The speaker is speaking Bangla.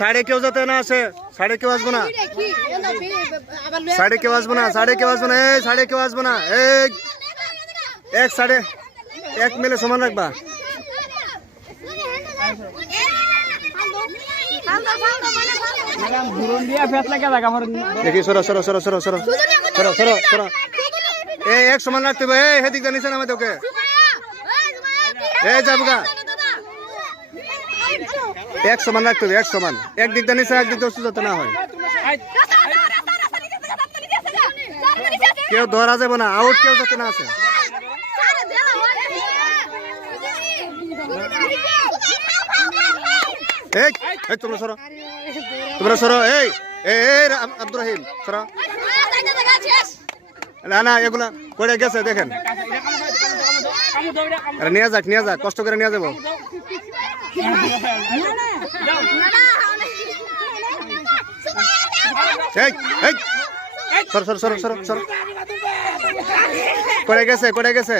সাইডে কেউ যাতে না আসে, সাইডে কেউ আসবো না, সাইডে কেউ আসবো না, সাইডে কেউ আসবো না, এই সাইডে কেউ আসবো না, এই এক সাইডে এক মিলে সমান রাখবা। দেখি সরো সরো সরো সরো সরো সরো সরো সরো, এই এক সমান রাখতে হবে। এই হেদিক জানিস না আমাদের, ওকে এই যাবগা এক সমান রাখতে হবে, এক সমান, একদিক জানিস একদিক দোষ যাতে না হয়, কেউ ধরা যাবে না, আউট কেউ যাতে না আসে। এই তোমরা সরো, তোমরা সরো, এই এই আব্দুর রহিম সরো। না না এগুলা করে গেছে দেখেন, নিয়ে যাক নিয়ে যাক, কষ্ট করে নিয়ে যাবো। সর সর সর সর সর, করে গেছে করে গেছে।